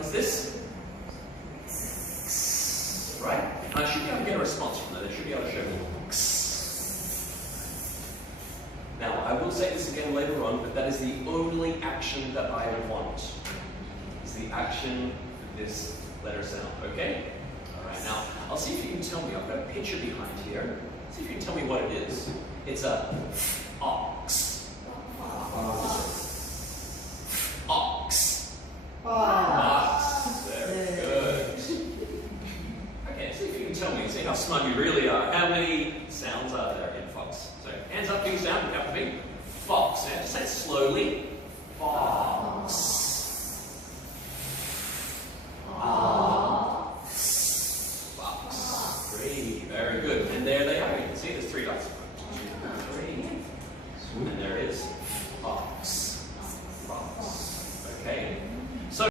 What is this? Right? And I should be able to get a response from that. I should be able to show me. Now, I will say this again later on, but that is the only action that I want. Is the action for this letter sound, okay? Alright, now, I'll see if you can tell me. I've got a picture behind here. See if you can tell me what it is. It's a ox. Ox. Ox. Very good. Okay, see if you can tell me. See how smart you really are. How many sounds are there in fox? So, hands up, big sound would have to be fox. Now, just say it slowly. Fox.